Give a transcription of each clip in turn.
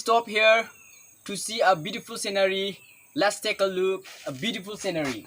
stop here to see a beautiful scenery. Let's take a look at a beautiful scenery.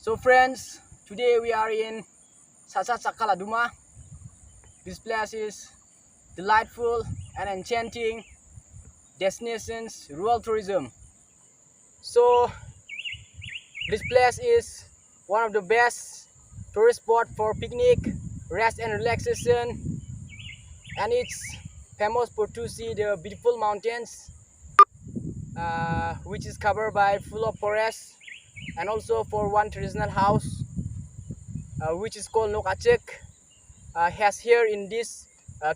So friends, today we are in Sakaladuma. This place is delightful and enchanting destinations, rural tourism. So this place is one of the best tourist spot for picnic, rest and relaxation, and it's famous for to see the beautiful mountains, which is covered by full of forest, and also for one traditional house, which is called Nokachek, has here in this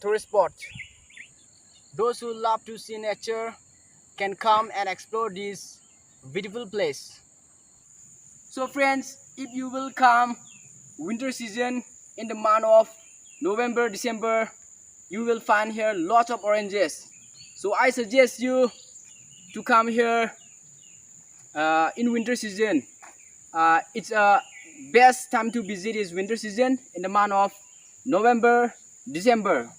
tourist spot. Those who love to see nature can come and explore this beautiful place. So friends, if you will come winter season in the month of November, December, you will find here lots of oranges. So I suggest you to come here in winter season. It's a best time to visit is winter season in the month of November, December.